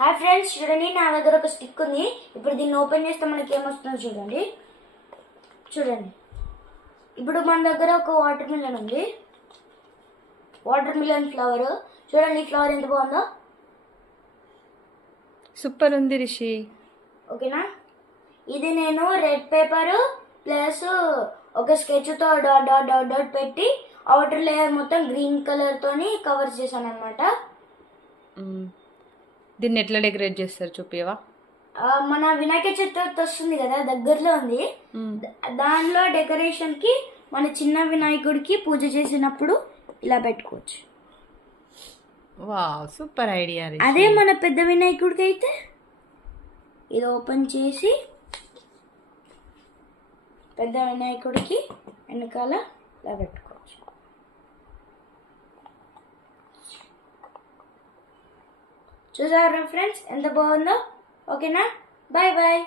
Hi friends, చూడండి నా దగ్గర ఒక స్టిక్ ఉంది. ఇప్పుడు దీన్ని ఓపెన్ చేస్తే మనకి ఏమొస్తుందో చూడండి. ఇప్పుడు మన దగ్గర ఒక వాటర్ మిలన్ ఉంది. వాటర్ మిలన్ ఫ్లవర్ చూడండి. ఫ్లవర్ ఎంత బాగుందో, సూపర్ ఉంది రిషి. ఓకేనా. ఇది నేను రెడ్ పేపర్ ప్లస్ ఒక స్కెచ్ తో డాట్ డాట్ డాట్ డాట్ పెట్టి అవుటర్ లేయర్ మొత్తం గ్రీన్ కలర్ తోని కవర్ చేశాను అనమాట. దీన్ని ఎట్లా డెకరేట్ చేస్తారు చూపివా? మన వినాయక చతుర్థి వస్తుంది కదా, దగ్గరలో ఉంది. దానిలో డెకరేషన్ కి మన చిన్న వినాయకుడికి పూజ చేసినప్పుడు ఇలా పెట్టుకోవచ్చు. Wow, super idea. అదే మన పెద్ద వినాయకుడికి అయితే ఇది ఓపెన్ చేసి పెద్ద వినాయకుడికి వెనకాల ఇలా పెట్టుకోవచ్చు. చూసారా ఫ్రెండ్స్ ఎంత బాగుందో? ఓకేనా, బాయ్ బాయ్.